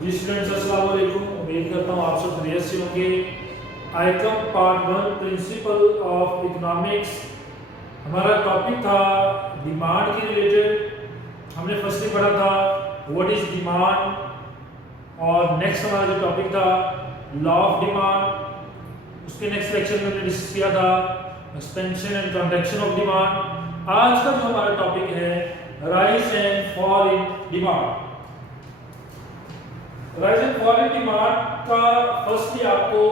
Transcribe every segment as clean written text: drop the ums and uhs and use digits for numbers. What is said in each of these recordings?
जी students, अस्सलाम वालेकुम। उम्मीद करता हूँ आप सब खैरियत से होंगे। I.Com part 1 principle of economics, हमारा टॉपिक था डिमांड के रिलेटेड। हमने फर्स्टली पढ़ा था व्हाट इज डिमांड, और नेक्स्ट हमारा जो टॉपिक था लॉ ऑफ डिमांड। उसके नेक्स्ट लेक्चर में हमने डिस्कस किया था expansion and contraction of demand. आज का जो हमारा टॉपिक है rise and fall in demand. Rise and fall in demand का फर्स्टली आपको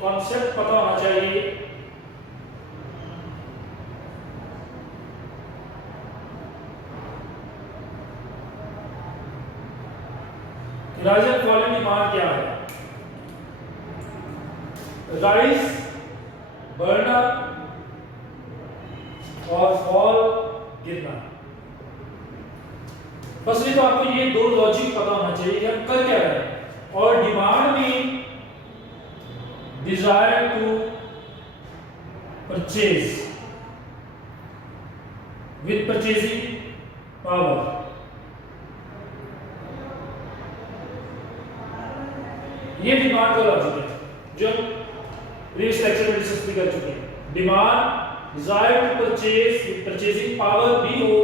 कॉन्सेप्ट पता होना चाहिए। Rise and fall in demand क्या है? राइज बढ़ना और फॉल गिरना। फर्स्टली तो आपको ये दो लॉजिक पता होना चाहिए कि हम कर क्या रहे हैं। और डिमांड में desire to purchase with purchasing power, ये डिमांड का लॉजिक है जो प्रीवियस लेक्चर में डिस्कस भी कर चुके हैं। Demand desire to purchase with purchasing power भी हो,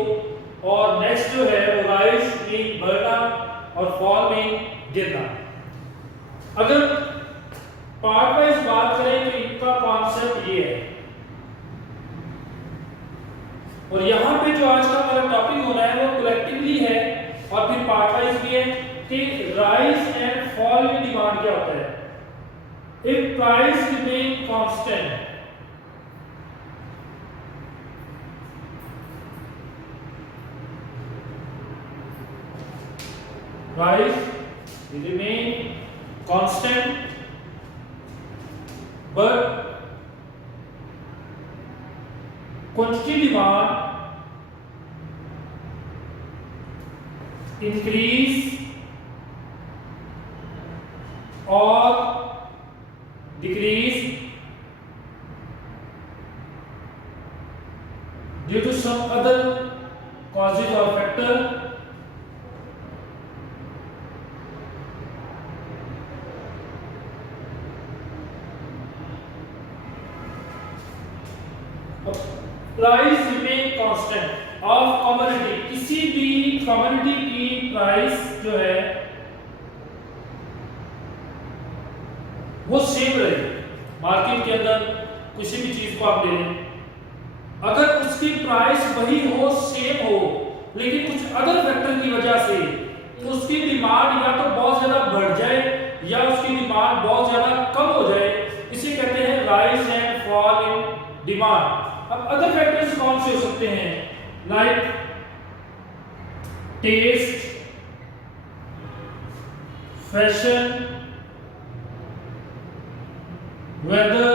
और नेक्स्ट जो है वो राइज में बढ़ना और फॉल में गिरना। अगर पार्ट वाइज बात करें तो इनका कॉन्सेप्ट ये है, और यहां पे जो आज का हमारा टॉपिक होना है वो कलेक्टिवली है और फिर पार्ट वाइज भी है कि राइज एंड फॉल में डिमांड क्या होता है। If price remain constant, price remain constant but quantity demand increase or decrease due to some other causes or factor, price remain constant of commodity. किसी भी commodity की प्राइस जो है वो सेम रहे। मार्केट के अंदर किसी भी चीज को आप ले लें, अगर उसकी प्राइस वही हो, सेम हो, लेकिन कुछ अदर फैक्टर की वजह से उसकी डिमांड या तो बहुत ज्यादा बढ़ जाए या उसकी डिमांड बहुत ज्यादा कम हो जाए, इसे कहते हैं rise and fall in demand. अब अदर फैक्टर्स कौन से हो सकते हैं? लाइक टेस्ट, फैशन, वेदर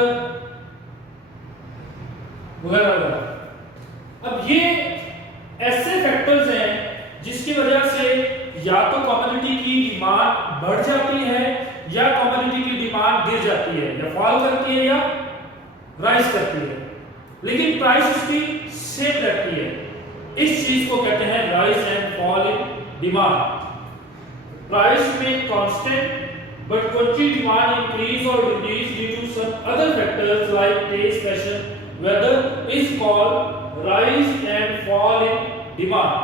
वगैरह। अब ये ऐसे फैक्टर्स हैं जिसकी वजह से या तो कमोडिटी की डिमांड बढ़ जाती है या कमोडिटी की डिमांड गिर जाती है, या फॉल करती है या राइज करती है, लेकिन प्राइस उसकी सेम रहती है। इस चीज को कहते हैं rise and fall in demand. Price में constant but quantity demand increase और decrease due to some other factors like taste, fashion, weather is called rise and fall in demand.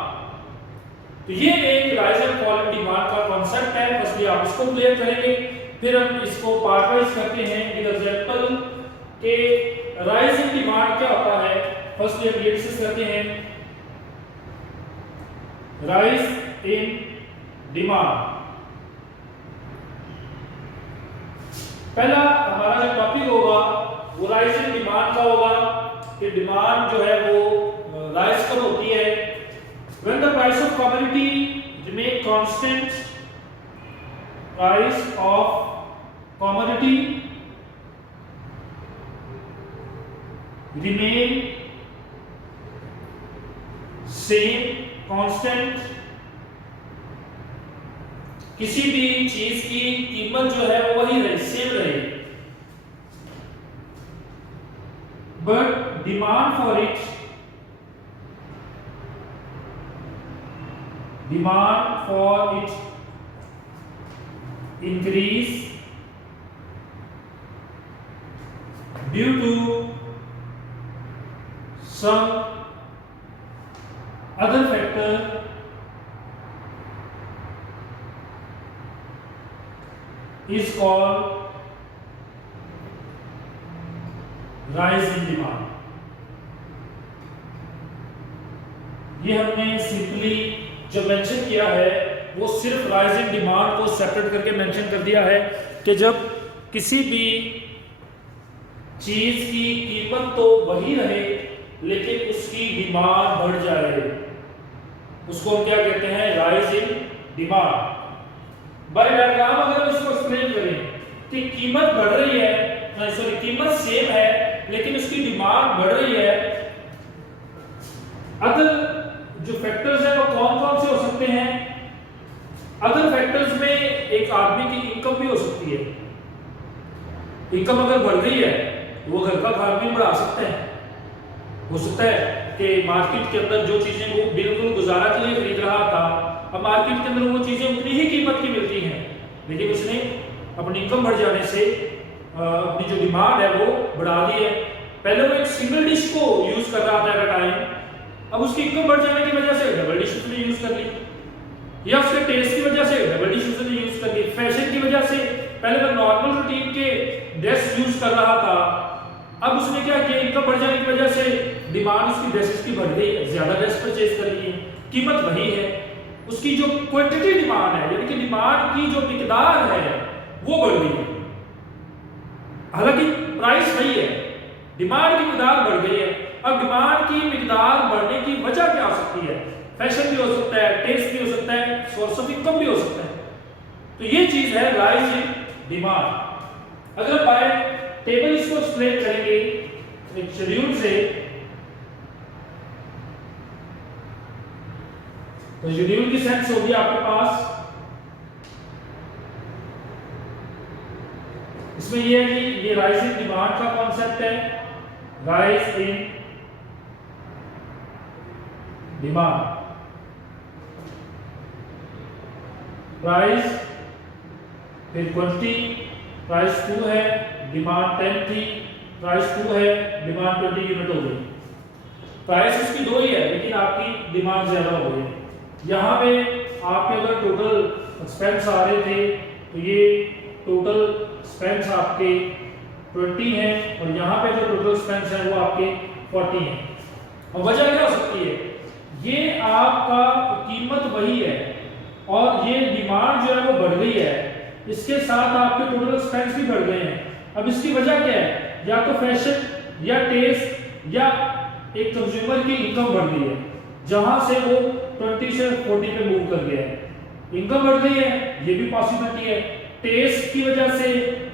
तो ये एक rise and fall in demand का concept है। Firstly आप इसको clear करेंगे, फिर हम इसको पार्ट वाइज करते हैं विद एग्जांपल के राइज इन डिमांड क्या होता है। फर्स्टली हम ये डिस्कस करते हैं राइज इन डिमांड। पहला हमारा जो टॉपिक होगा वो राइज इन डिमांड का होगा कि डिमांड जो है वो राइज कब होती है। When the price of commodity remain constant, price of commodity remain same constant, किसी भी चीज की कीमत जो है वो वही रहे, सेम रहे, but demand for it demand for it increase due to some other factor is called rise in demand। ये हमने सिंपली जो मेंशन किया है वो सिर्फ राइज इन डिमांड को सेपरेट करके मेंशन कर दिया है कि जब किसी भी चीज की कीमत तो वही रहे लेकिन उसकी डिमांड बढ़ जाए, उसको हम क्या कहते हैं, rise in demand. By diagram अगर हम इसको एक्सप्लेन करें कि कीमत बढ़ रही है, सॉरी कीमत सेम है लेकिन उसकी डिमांड बढ़ रही है, अदर जो फैक्टर्स हैं वो कौन कौन से हो सकते हैं? अदर फैक्टर्स में एक आदमी की इनकम भी हो सकती है। इनकम अगर बढ़ रही है तो वो घर का खान पीन बढ़ा सकते हैं। हो सकता है कि मार्केट के अंदर जो चीजें वो बिल्कुल गुजारा के लिए खरीद रहा था, अब मार्केट के अंदर वो चीजें उतनी ही कीमत की मिलती हैं लेकिन उसने अपनी इनकम बढ़ जाने से अपनी जो डिमांड है वो बढ़ा दी है। पहले वो एक सिंगल डिश को यूज कर रहा था एट अ टाइम, अब उसकी इनकम बढ़ जाने की वजह से डबल डिश उसने यूज कर ली, या उसके टेस्ट की वजह से डबल डिश उसने यूज कर ली, फैशन की वजह से पहले वो नॉर्मल रूटीन के ड्रेस यूज कर रहा था, अब उसने क्या किया, इनकम बढ़ जाने की वजह से डिमांड उसकी ड्रेसेस की बढ़ गई, ज्यादा ड्रेस परचेज कर ली है, कीमत वही है, उसकी जो क्वांटिटी डिमांड है यानी कि डिमांड की जो मिकदार है वो बढ़ गई है, हालांकि प्राइस वही है, डिमांड की मिकदार बढ़ गई है। अब डिमांड की मिकदार बढ़ने की वजह क्या हो सकती है? फैशन भी हो सकता है, टेस्ट भी हो सकता है, सोर्स ऑफ इनकम भी हो सकता है। तो ये चीज है राइज इन डिमांड। अगर बाय टेबल इसको एक्सप्लेन करेंगे एक शेड्यूल से, तो शेड्यूल की सेंस होगी आपके पास, इसमें ये है कि ये राइज इन डिमांड का कॉन्सेप्ट है, राइज इन डिमांड, प्राइस फिर क्वांटिटी, प्राइस 2 है, डिमांड 10 थी, प्राइस 2 है, डिमांड 20 यूनिट हो गई। प्राइस उसकी 2 ही है लेकिन आपकी डिमांड ज्यादा हो गई। यहाँ पे आपके अगर टोटल एक्सपेंस आ रहे थे तो ये टोटल एक्सपेंस आपके 20 हैं और यहाँ पे जो टोटल एक्सपेंस है वो आपके 40 हैं। और वजह क्या हो सकती है? ये आपका कीमत वही है और ये डिमांड जो है वो बढ़ गई है, इसके साथ आपके टोटल एक्सपेंस भी बढ़ गए हैं। अब इसकी वजह क्या है? या तो फैशन या टेस्ट या एक कंज्यूमर की इनकम बढ़ गई है, जहां से वो 20 से 40 पे मूव कर गया है। इनकम बढ़ गई है, ये भी पॉसिबिलिटी है, टेस्ट की वजह से,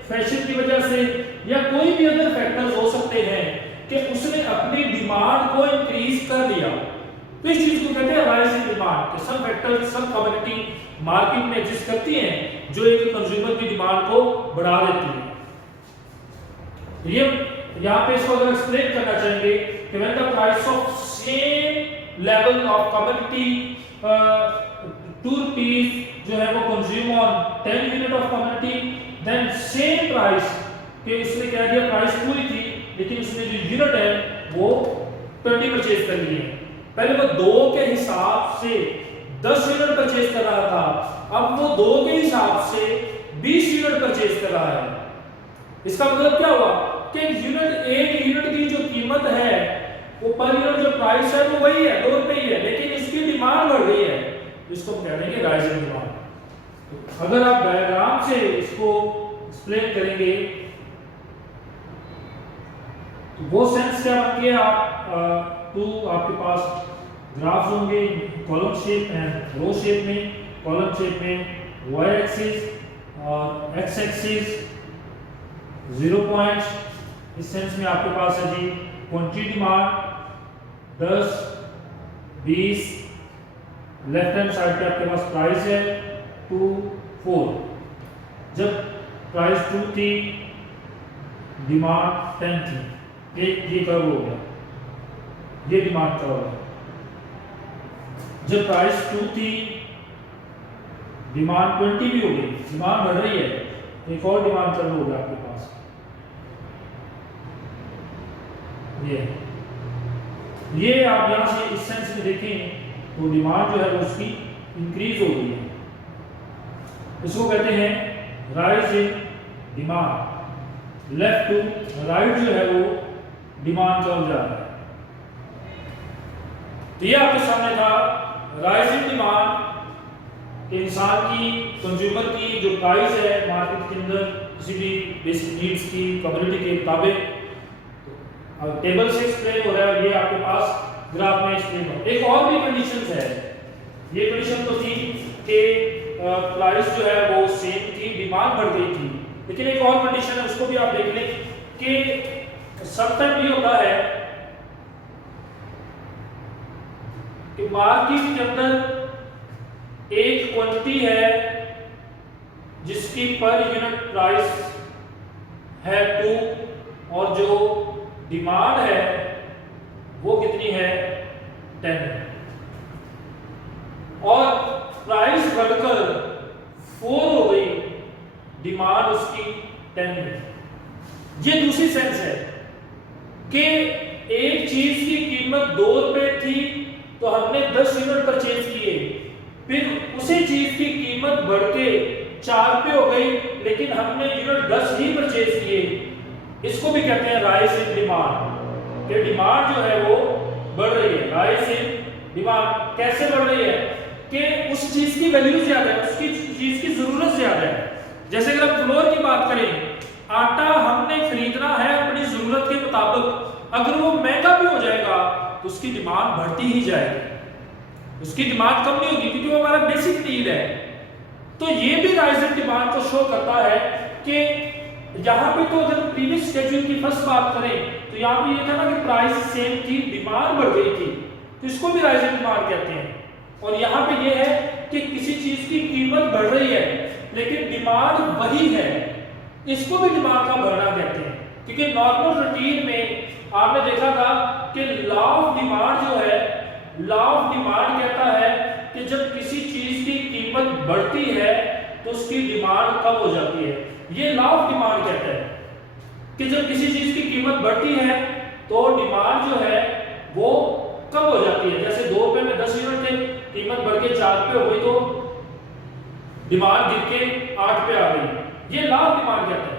फैशन की वजह से या कोई भी अदर फैक्टर्स हो सकते हैं कि उसने अपनी डिमांड को इंक्रीज कर दिया। तो इस चीज को कहते हैं राइज इन डिमांड। कि सम फैक्टर्स, सम कमोडिटी मार्केट में एग्जिस्ट करती हैं जो एक कंज्यूमर की डिमांड को बढ़ा देती है। ये यहाँ पे इसको अगर एक्सप्लेन करना चाहेंगे कि when the price of same level of commodity 2 rupees जो है वो consume on 10 unit of commodity, then same price कि उसने क्या दिया, प्राइस 2 ही थी लेकिन उसने जो यूनिट है वो 20 परचेज कर लिए। पहले वो 2 के हिसाब से 10 यूनिट परचेज कर रहा था, अब वो 2 के हिसाब से 20 यूनिट परचेज कर रहा है। इसका मतलब क्या हुआ कि एक यूनिट की जो कीमत है वो पर यूनिट जो प्राइस है वो वही है, 2 रुपए ही है, लेकिन इसकी डिमांड बढ़ गई है, इसको हम कहेंगे राइज इन डिमांड। अगर आप डायग्राम से इसको एक्सप्लेन करेंगे तो वो सेंस क्या बनती है, आप आपके पास ग्राफ होंगे column shape and row shape में। कॉलम शेप में y एक्सिस और x एक्सिस 0 पॉइंट, इस सेंस में आपके पास है जी quantity demand 10 20, left hand side पे आपके पास प्राइस है 2 4। जब प्राइस 2 थी डिमांड 10 थी, ये कर्व हो गया, ये डिमांड कर्व है। जब प्राइस 2 थी डिमांड 20 भी हो गई, डिमांड बढ़ रही है, एक और डिमांड चालू हो गया आपके पास, ये आप यहाँ से इस सेंस में देखें तो डिमांड जो है वो उसकी इंक्रीज हो गई है। इसको कहते हैं rise in demand, left to right जो है वो डिमांड कर्व जा रहा है। तो ये आपके सामने था राइज इन डिमांड, इंसान की, कंज्यूमर की जो प्राइस है मार्केट के अंदर किसी भी बेसिक नीड्स की कम्युनिटी के मुताबिक, अब टेबल से एक्सप्लेन हो रहा है, ये आपके पास ग्राफ में एक्सप्लेन हो। एक और भी कंडीशंस है, ये कंडीशन तो थी कि प्राइस जो है वो सेम थी, डिमांड बढ़ गई थी, लेकिन एक और कंडीशन है उसको भी आप देख लें कि सब टाइम ये होता है कि मार्केट के अंदर एक क्वांटिटी है जिसकी पर यूनिट प्राइस है 2 और जो डिमांड है वो कितनी है 10, और प्राइस बढ़कर 4 हो गई, डिमांड उसकी 10 है। ये दूसरी सेंस है कि एक चीज की कीमत 2 रुपए थी तो हमने 10 यूनिट परचेज किए, फिर उसी चीज की कीमत बढ़ के 4 रुपए हो गई लेकिन हमने यूनिट 10 ही परचेज किए। इसको भी कहते हैं राइज इन डिमांड, कि डिमांड जो है वो बढ़ रही है। राइज इन डिमांड कैसे बढ़ रही है कि उस चीज की वैल्यू ज्यादा है, उसकी चीज की जरूरत ज्यादा है। जैसे अगर हम फ्लोर की बात करें, आटा हमने खरीदना है अपनी जरूरत के मुताबिक, अगर वो महंगा भी हो जाएगा तो उसकी डिमांड बढ़ती ही जाएगी, उसकी डिमांड कम नहीं होगी क्योंकि वो हमारा बेसिक नीड है। तो ये भी राइज इन डिमांड को शो करता है कि यहाँ पे तो जब प्रीवियस स्केड्यूल की फर्स्ट बात करें तो यहाँ पे ये था ना कि प्राइस सेम थी, डिमांड बढ़ गई थी, तो इसको भी राइज इन डिमांड कहते हैं। और यहाँ पे ये है कि किसी चीज की कीमत बढ़ रही है लेकिन डिमांड वही है, इसको भी डिमांड का बढ़ना कहते हैं। क्योंकि नॉर्मल रूटीन में आपने देखा था कि लॉ ऑफ डिमांड जो है, लॉ ऑफ डिमांड कहता है कि जब किसी चीज की कीमत बढ़ती है तो उसकी डिमांड कम हो जाती है। ये लॉ ऑफ डिमांड कहता है कि जब किसी चीज की कीमत बढ़ती है तो डिमांड जो है वो कम हो जाती है। जैसे 2 रुपए में 10 यूनिट थे, कीमत बढ़ के 4 रुपए हो गई तो डिमांड गिर के 8 पे आ गई। ये लॉ ऑफ डिमांड कहता है।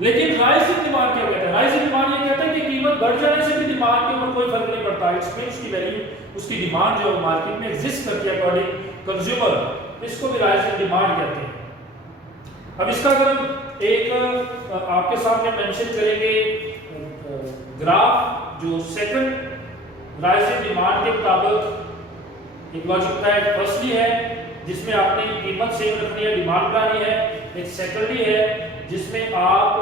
लेकिन राइज इन डिमांड क्या कहता है? राइज इन डिमांड ये कहता है कि कीमत बढ़ जाने से भी डिमांड के ऊपर कोई फर्क नहीं पड़ता। इट्स मींस की वैल्यू, उसकी डिमांड जो मार्केट में एग्जिस्ट करती है अकॉर्डिंग कंज्यूमर, इसको भी राइज इन डिमांड कहते हैं। अब इसका अगर हम एक आपके सामने मेंशन करेंगे ग्राफ, जो सेकंड राइज इन डिमांड के मुताबिक एक लॉजिक होता है, फर्स्टली है जिसमें आपने कीमत सेम रखनी है, डिमांड बढ़ानी है। एक सेकंडली है जिसमें आप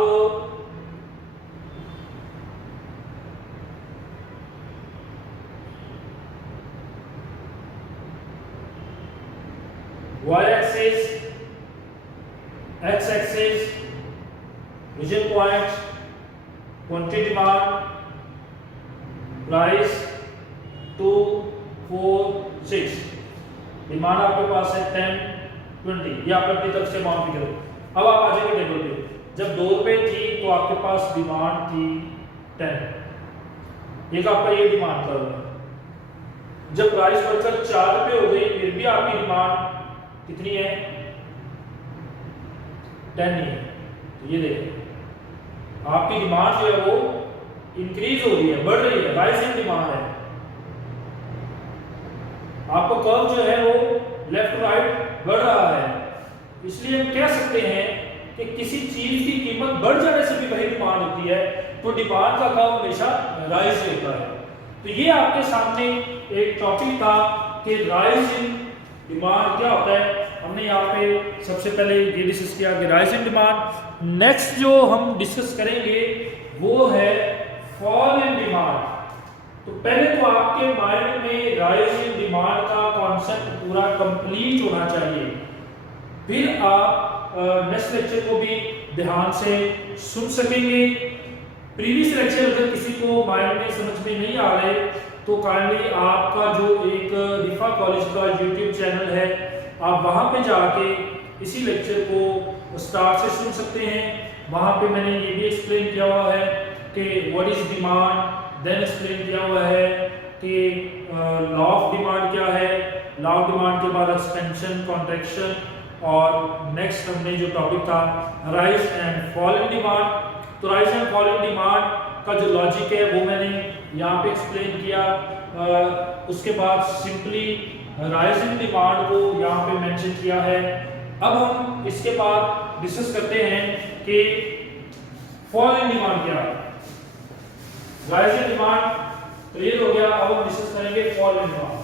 y axis, x axis, region point, quantity demand, price 2, 4, 6, demand आपके पास है 10, 20, ये आपने अपनी तरफ से अमाउंट भी करो। अब आप आ जाएंगे टेबल पे, जब 2 रुपए थी तो आपके पास डिमांड थी 10, एक आपका ये डिमांड कर रहा है। जब प्राइस बढ़कर 4 रुपए हो गई फिर भी आपकी डिमांड कितनी है? 10 ही है। तो ये देखो आपकी डिमांड जो है वो इंक्रीज हो रही है, बढ़ रही है, राइज इन डिमांड है। आपको कर्व जो है वो लेफ्ट टू राइट बढ़ रहा है। इसलिए हम कह सकते हैं कि किसी चीज की कीमत बढ़ जाने से भी वही डिमांड होती है, तो डिमांड का कर्व हमेशा राइज ही होता है। तो ये आपके सामने एक टॉपिक था कि राइज इन डिमांड क्या होता है। हमने यहाँ पे सबसे पहले ये डिस्कस किया कि राइज इन डिमांड। नेक्स्ट जो हम डिस्कस करेंगे वो है फॉल इन डिमांड। तो पहले तो आपके माइंड में राइज इन डिमांड का कॉन्सेप्ट पूरा कंप्लीट होना चाहिए, फिर आप नेक्स्ट लेक्चर को भी ध्यान से सुन सकेंगे। प्रीवियस लेक्चर अगर किसी को माइंड में समझ में नहीं आ रहे तो काइंडली आपका जो एक रिफा कॉलेज का यूट्यूब चैनल है आप वहां पे जाके इसी लेक्चर को स्टार्ट से सुन सकते हैं। वहां पे मैंने ये भी एक्सप्लेन किया हुआ है कि what is demand, then explain किया हुआ है कि लॉ ऑफ डिमांड क्या है, लॉ ऑफ डिमांड के बाद एक्सपेंशन, कॉन्ट्रैक्शन, और नेक्स्ट हमने जो टॉपिक था rise and fall in demand. तो rise and fall in demand का जो लॉजिक है वो मैंने यहाँ पे एक्सप्लेन किया। उसके बाद सिंपली राइज इन डिमांड को यहाँ पे मेंशन किया है। अब हम इसके बाद डिस्कस करते हैं कि फॉल इन डिमांड क्या है। राइज इन डिमांड क्लियर हो गया, अब हम डिस्कस करेंगे फॉल इन डिमांड।